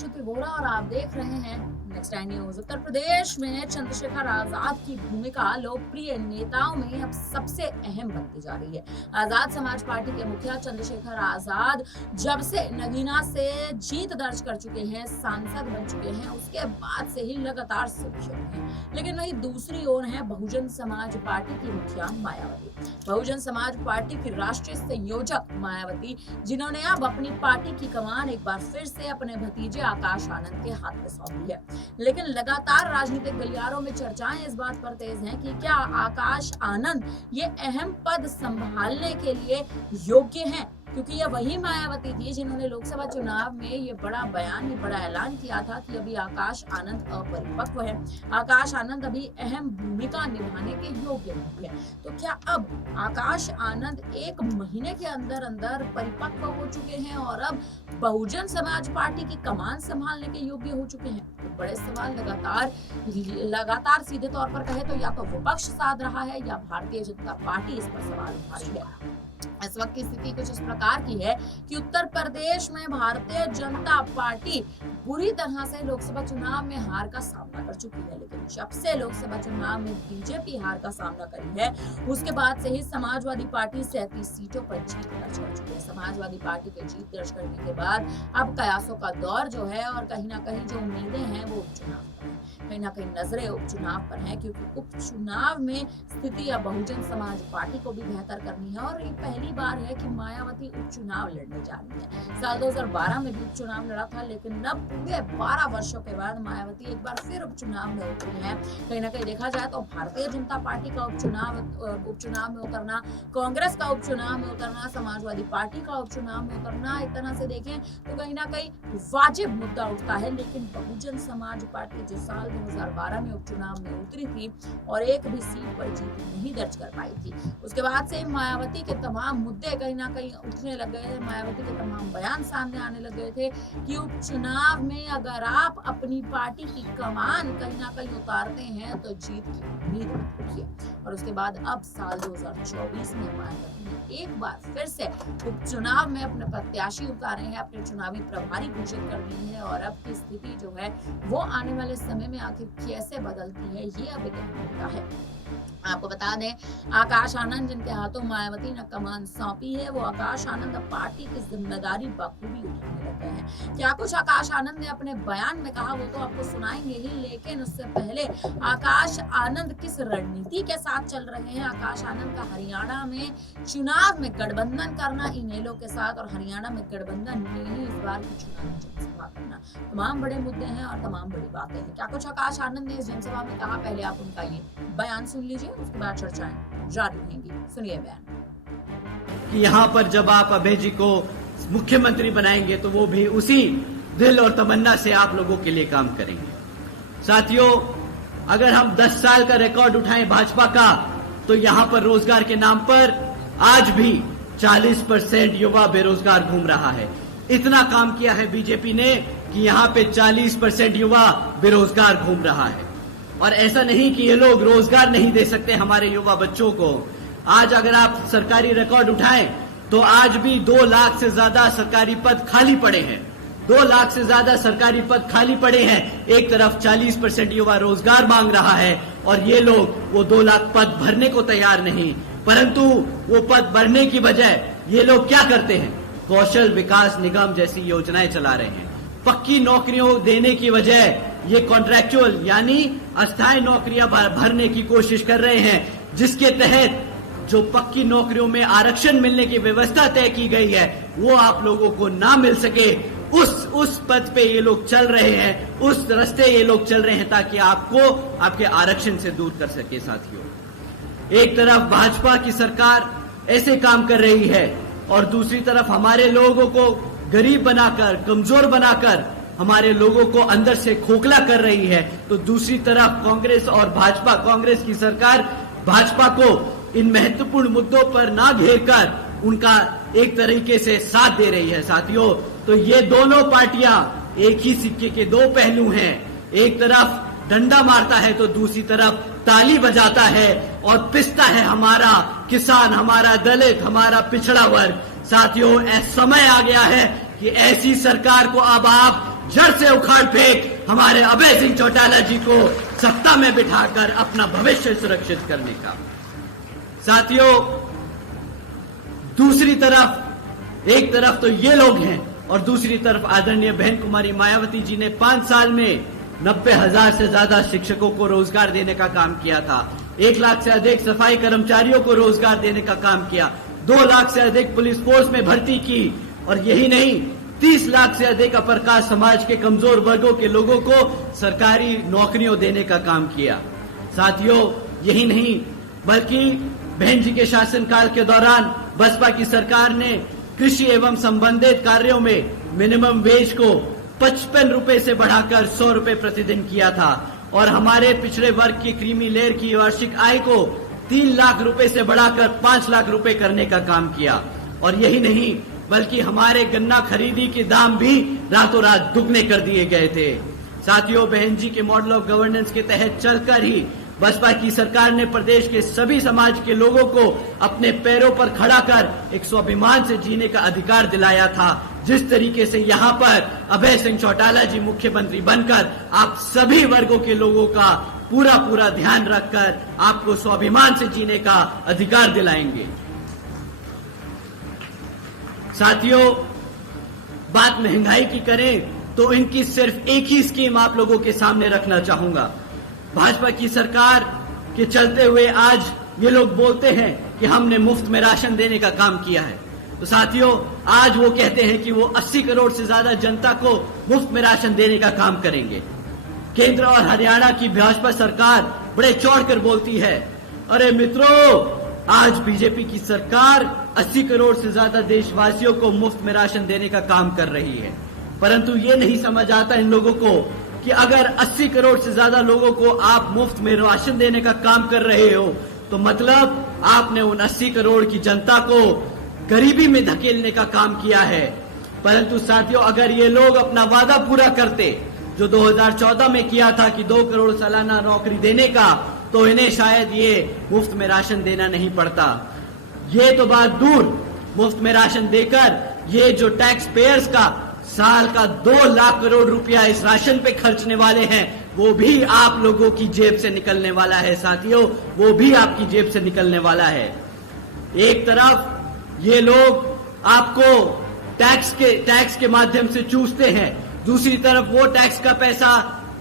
श्रुति वोरा और आप देख रहे हैं next time news. Uttar Pradesh में चंद्रशेखर आजाद की भूमिका लोकप्रिय नेताओं में अब सबसे अहम बनती जा रही है। आजाद समाज पार्टी के मुखिया चंद्रशेखर आजाद जब से नगीना से जीत दर्ज कर चुके हैं, सांसद बन चुके हैं, उसके बाद से ही लगातार सुर्खियों में हैं। लेकिन वहीं दूसरी ओर है बहुजन समाज पार्टी की मुखिया मायावती। बहुजन समाज पार्टी की राष्ट्रीय संयोजक मायावती, जिन्होंने अब अपनी पार्टी की कमान एक बार फिर से अपने भतीजे आकाश आनंद के हाथ में सौंप दी है। लेकिन लगातार राजनीतिक गलियारों में चर्चाएं इस बात पर तेज हैं कि क्या आकाश आनंद ये अहम पद संभालने के लिए योग्य हैं, क्योंकि ये वही मायावती थी जिन्होंने लोकसभा चुनाव में ये बड़ा बयान, ये बड़ा ऐलान किया था कि अभी आकाश आनंद अपरिपक्व है, आकाश आनंद अभी अहम भूमिका निभाने के योग्य नहीं है। तो क्या अब आकाश आनंद एक महीने के अंदर अंदर परिपक्व हो चुके हैं और अब बहुजन समाज पार्टी की कमान संभालने के योग्य हो चुके हैं? तो बड़े सवाल लगातार सीधे तौर पर कहे तो या तो विपक्ष साध रहा है या भारतीय जनता पार्टी इस पर सवाल उठा रही है। इस वक्त की स्थिति कुछ इस प्रकार की है कि उत्तर प्रदेश में भारतीय जनता पार्टी बुरी तरह से लोकसभा चुनाव में हार का सामना कर चुकी है। लेकिन जब से लोकसभा चुनाव में बीजेपी हार का सामना करी है, उसके बाद से ही समाजवादी पार्टी 37 सीटों पर जीत दर्ज कर चुकी है। समाजवादी पार्टी के जीत दर्ज करने के बाद अब कयासों का दौर जो है और कहीं ना कहीं जो उम्मीदें हैं वो उपचुनाव पर है, कहीं ना कहीं नजरें उपचुनाव पर हैं, क्योंकि उपचुनाव में स्थिति अब बहुजन समाज पार्टी को भी बेहतर करनी है। और ये पहली बार है कि मायावती उपचुनाव लड़ने जा रही है। साल 2012 में भी उपचुनाव लड़ा था, लेकिन अब पूरे 12 वर्षों के बाद मायावती एक बार फिर उपचुनाव में उतरी है। कहीं ना कहीं देखा जाए तो भारतीय जनता पार्टी का उपचुनाव में उतरना, कांग्रेस का उपचुनाव में उतरना, समाजवादी पार्टी का उपचुनाव में उतरना, एक तरह से देखें तो कहीं ना कहीं वाजिब मुद्दा उठता है। लेकिन बहुजन समाज पार्टी जो साल 2012 में उपचुनाव में उतरी थी और एक भी सीट पर जीत नहीं दर्ज कर पाई थी, उसके बाद से मायावती के तमाम मुद्दे कहीं ना कहीं उठने लग गए थे। मायावती के तमाम बयान सामने आने लग गए थे कि उपचुनाव में अगर आप अपनी पार्टी की कमान कहीं ना कहीं उतारते हैं तो जीत की उम्मीद रखिए। और उसके बाद अब साल 2024 में मायावती ने एक बार फिर से उपचुनाव में अपने प्रत्याशी उतारे हैं, अपने चुनावी प्रभारी घोषित कर दिए हैं। और अब की स्थिति जो है वो आने वाले समय में आखिर कैसे बदलती है, ये अब एक अहम मुद्दा है। आपको बता दें, आकाश आनंद जिनके हाथों मायावती ने कमान सौंपी है, वो आकाश आनंद अब पार्टी की जिम्मेदारी बखूबी उठाने लग गए हैं। क्या कुछ आकाश आनंद ने अपने बयान में कहा वो तो आपको सुनाएंगे ही, लेकिन उससे पहले आकाश आनंद किस रणनीति के साथ चल रहे हैं। आकाश आनंद का हरियाणा में चुनाव में गठबंधन करना इनेलो के साथ, और हरियाणा में गठबंधन में ही इस बार की चुनावी जनसभा करना, तमाम बड़े मुद्दे हैं और तमाम बड़ी बातें हैं। क्या कुछ आकाश आनंद ने इस जनसभा में कहा, पहले आप उनका ये बयान सुन लीजिए, उसके बाद चर्चाएं जारी रहेंगी। सुनिए बयान। यहाँ पर जब आप अभय जी को मुख्यमंत्री बनाएंगे तो वो भी उसी दिल और तमन्ना से आप लोगों के लिए काम करेंगे। साथियों, अगर हम 10 साल का रिकॉर्ड उठाएं भाजपा का, तो यहाँ पर रोजगार के नाम पर आज भी 40% युवा बेरोजगार घूम रहा है। इतना काम किया है बीजेपी ने कि यहाँ पे 40% युवा बेरोजगार घूम रहा है। और ऐसा नहीं कि ये लोग रोजगार नहीं दे सकते हमारे युवा बच्चों को। आज अगर आप सरकारी रिकॉर्ड उठाएं तो आज भी 2 लाख से ज्यादा सरकारी पद खाली पड़े हैं। 2 लाख से ज्यादा सरकारी पद खाली पड़े हैं। एक तरफ 40% युवा रोजगार मांग रहा है और ये लोग वो 2 लाख पद भरने को तैयार नहीं, परंतु वो पद भरने की बजाय ये लोग क्या करते हैं, कौशल विकास निगम जैसी योजनाएं चला रहे हैं। पक्की नौकरियों देने की वजह ये कॉन्ट्रैक्चुअल यानी अस्थायी नौकरियां भरने की कोशिश कर रहे हैं, जिसके तहत जो पक्की नौकरियों में आरक्षण मिलने की व्यवस्था तय की गई है वो आप लोगों को ना मिल सके। उस पद पे ये लोग चल रहे हैं, उस रास्ते ये लोग चल रहे हैं ताकि आपको आपके आरक्षण से दूर कर सके। साथियों, एक तरफ भाजपा की सरकार ऐसे काम कर रही है और दूसरी तरफ हमारे लोगों को गरीब बनाकर, कमजोर बनाकर हमारे लोगों को अंदर से खोखला कर रही है। तो दूसरी तरफ कांग्रेस और भाजपा, कांग्रेस की सरकार भाजपा को इन महत्वपूर्ण मुद्दों पर ना घेरकर उनका एक तरीके से साथ दे रही है। साथियों, तो ये दोनों पार्टियां एक ही सिक्के के 2 पहलू हैं। एक तरफ डंडा मारता है तो दूसरी तरफ ताली बजाता है और पिसता है हमारा किसान, हमारा दलित, हमारा पिछड़ा वर्ग। साथियों, समय आ गया है कि ऐसी सरकार को अब आप जड़ से उखाड़ फेंक हमारे अभय सिंह चौटाला जी को सत्ता में बिठाकर अपना भविष्य सुरक्षित करने का। साथियों, दूसरी तरफ एक तरफ तो ये लोग हैं और दूसरी तरफ आदरणीय बहन कुमारी मायावती जी ने 5 साल में 90,000 से ज्यादा शिक्षकों को रोजगार देने का काम किया था। 1 लाख से अधिक सफाई कर्मचारियों को रोजगार देने का काम किया। 2 लाख से अधिक पुलिस फोर्स में भर्ती की और यही नहीं 30 लाख से अधिक अपर कास्ट समाज के कमजोर वर्गों के लोगों को सरकारी नौकरियों देने का काम किया। साथियों, यही नहीं बल्कि बहन जी के शासनकाल के दौरान बसपा की सरकार ने कृषि एवं संबंधित कार्यों में मिनिमम वेज को 55 रुपए से बढ़ाकर 100 रुपए प्रतिदिन किया था और हमारे पिछड़े वर्ग की क्रीमी लेयर की वार्षिक आय को 3 लाख रुपए से बढ़ाकर 5 लाख रुपए करने का काम किया। और यही नहीं बल्कि हमारे गन्ना खरीदी के दाम भी रातों रात दुगने कर दिए गए थे। साथियों, बहन जी के मॉडल ऑफ गवर्नेंस के तहत चलकर ही बसपा की सरकार ने प्रदेश के सभी समाज के लोगों को अपने पैरों पर खड़ा कर एक स्वाभिमान से जीने का अधिकार दिलाया था। जिस तरीके से यहाँ पर अभय सिंह चौटाला जी मुख्यमंत्री बनकर आप सभी वर्गों के लोगों का पूरा ध्यान रखकर आपको स्वाभिमान से जीने का अधिकार दिलाएंगे। साथियों, बात महंगाई की करें तो इनकी सिर्फ एक ही स्कीम आप लोगों के सामने रखना चाहूंगा। भाजपा की सरकार के चलते हुए आज ये लोग बोलते हैं कि हमने मुफ्त में राशन देने का काम किया है। तो साथियों, आज वो कहते हैं कि वो 80 करोड़ से ज्यादा जनता को मुफ्त में राशन देने का काम करेंगे। केंद्र और हरियाणा की भाजपा सरकार बड़े चौड़कर बोलती है, अरे मित्रों, आज बीजेपी की सरकार 80 करोड़ से ज्यादा देशवासियों को मुफ्त में राशन देने का काम कर रही है। परंतु ये नहीं समझ आता इन लोगों को कि अगर 80 करोड़ से ज्यादा लोगों को आप मुफ्त में राशन देने का काम कर रहे हो तो मतलब आपने उन 80 करोड़ की जनता को गरीबी में धकेलने का काम किया है। परंतु साथियों, अगर ये लोग अपना वादा पूरा करते जो 2014 में किया था कि 2 करोड़ सालाना नौकरी देने का, तो इन्हें शायद ये मुफ्त में राशन देना नहीं पड़ता। ये तो बात दूर, मुफ्त में राशन देकर ये जो टैक्स पेयर्स का साल का 2 लाख करोड़ रुपया इस राशन पे खर्चने वाले हैं, वो भी आप लोगों की जेब से निकलने वाला है। साथियों, वो भी आपकी जेब से निकलने वाला है। एक तरफ ये लोग आपको टैक्स के माध्यम से चूसते हैं, दूसरी तरफ वो टैक्स का पैसा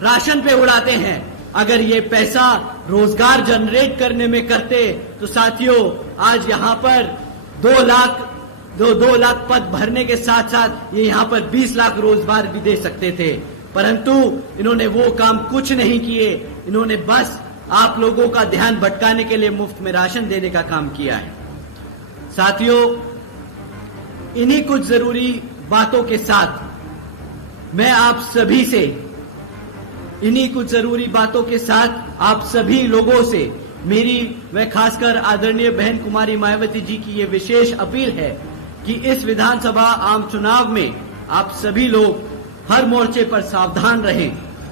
राशन पे उड़ाते हैं। अगर ये पैसा रोजगार जनरेट करने में करते तो साथियों, आज यहाँ पर 2 लाख पद भरने के साथ साथ ये यहाँ पर 20 लाख रोजगार भी दे सकते थे। परंतु इन्होंने वो काम कुछ नहीं किए। इन्होंने बस आप लोगों का ध्यान भटकाने के लिए मुफ्त में राशन देने का काम किया है। साथियों, इन्हीं कुछ जरूरी बातों के साथ मैं आप सभी से, इन्हीं कुछ जरूरी बातों के साथ आप सभी लोगों से मेरी व खासकर आदरणीय बहन कुमारी मायावती जी की ये विशेष अपील है कि इस विधानसभा आम चुनाव में आप सभी लोग हर मोर्चे पर सावधान रहें।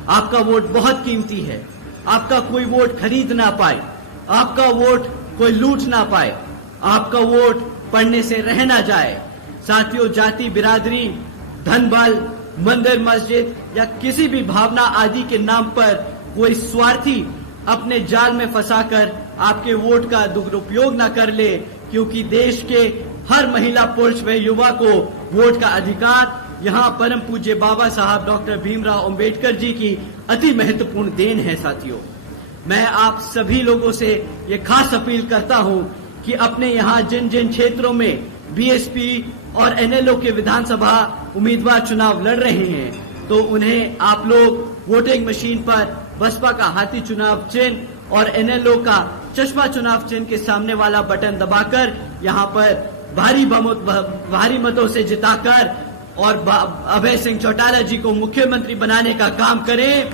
आपका वोट बहुत कीमती है। आपका कोई वोट खरीद ना पाए, आपका वोट कोई लूट ना पाए, आपका वोट पढ़ने से रह ना जाए। साथियों, जाति, बिरादरी, धन बल, मंदिर, मस्जिद या किसी भी भावना आदि के नाम पर कोई स्वार्थी अपने जाल में फंसाकर आपके वोट का दुरुपयोग न कर ले, क्योंकि देश के हर महिला, पुरुष व युवा को वोट का अधिकार यहाँ परम पूज्य बाबा साहब डॉक्टर भीमराव अंबेडकर जी की अति महत्वपूर्ण देन है। साथियों, मैं आप सभी लोगों से ये खास अपील करता हूँ कि अपने यहाँ जिन जिन क्षेत्रों में बीएसपी और एनएलओ के विधानसभा उम्मीदवार चुनाव लड़ रहे हैं, तो उन्हें आप लोग वोटिंग मशीन पर बसपा का हाथी चुनाव चिन्ह और एनएलओ का चश्मा चुनाव चिन्ह के सामने वाला बटन दबाकर यहाँ पर भारी मतों से जिताकर और अभय सिंह चौटाला जी को मुख्यमंत्री बनाने का काम करें।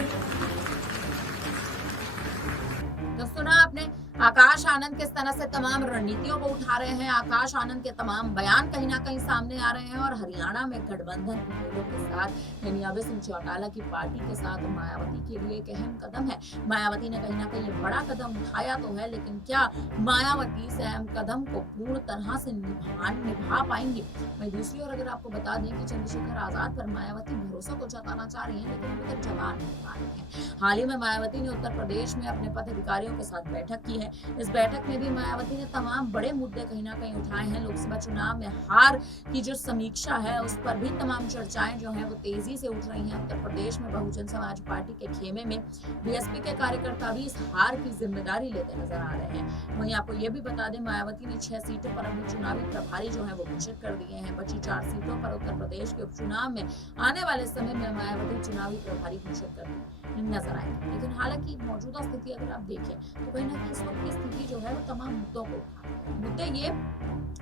दोस्तों, आपने आकाश आनंद के किस तरह से तमाम रणनीतियों को उठा रहे हैं, आकाश आनंद के तमाम बयान कहीं न कहीं सामने आ रहे हैं और हरियाणा में गठबंधन लोगों के साथ यानी अभय सिंह चौटाला की पार्टी के साथ मायावती के लिए एक अहम कदम है। मायावती ने कहीं न कहीं ये बड़ा कदम उठाया तो है, लेकिन क्या मायावती इस अहम कदम को पूर्ण तरह से निभा पाएंगी? वहीं दूसरी ओर अगर आपको बता दें कि चंद्रशेखर आजाद पर मायावती भरोसा को जताना चाह रही है, लेकिन अभी तक जता नहीं पा रही है। हाल ही में मायावती ने उत्तर प्रदेश में अपने पदाधिकारियों के साथ बैठक की है। इस बैठक में भी मायावती ने तमाम बड़े मुद्दे कहीं ना कहीं उठाए हैं। लोकसभा चुनाव में हार की जो समीक्षा है उस पर भी तमाम चर्चाएं जो है वो तेजी से उठ रही हैं। उत्तर प्रदेश में बहुजन समाज पार्टी के खेमे में बीएसपी के कार्यकर्ता भी इस हार की जिम्मेदारी लेते नजर आ रहे हैं। वहीं आपको ये भी बता दें, मायावती ने 6 सीटों पर अपने चुनावी प्रभारी जो है वो घोषित कर दिए हैं। बची 4 सीटों पर उत्तर प्रदेश के उपचुनाव में आने वाले समय में मायावती चुनावी प्रभारी घोषित कर नजर आएंगे। लेकिन हालांकि मौजूदा स्थिति अगर आप देखें तो कहीं ना कहीं इस वक्त की स्थिति जो है वो तमाम मुद्दों को उठा रही है। मुद्दे ये,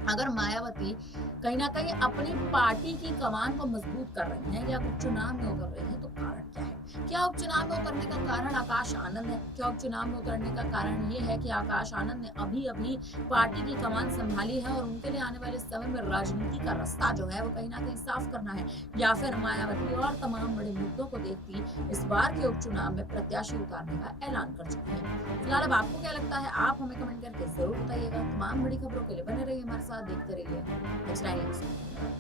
अगर मायावती कहीं ना कहीं अपनी पार्टी की कमान को मजबूत कर रही हैं या उपचुनाव में उतर रही हैं, तो कारण क्या है? क्या उपचुनाव में उतरने का कारण आकाश आनंद है? क्या उपचुनाव में उतरने का कारण ये है कि आकाश आनंद ने अभी पार्टी की कमान संभाली है और उनके लिए आने वाले समय में राजनीति का रास्ता जो है वो कहीं ना कहीं साफ करना है? या फिर मायावती और तमाम बड़े मुद्दों को देखती इस बार के उपचुनाव में प्रत्याशी उतारने का ऐलान कर चुकी है? फिलहाल अब आपको क्या लगता है? आप हमें कमेंट करके जरूर बताइएगा। तमाम बड़ी खबरों के लिए बने रहिए हमारे साथ, देखते रहिए नेक्स्ट टाइम।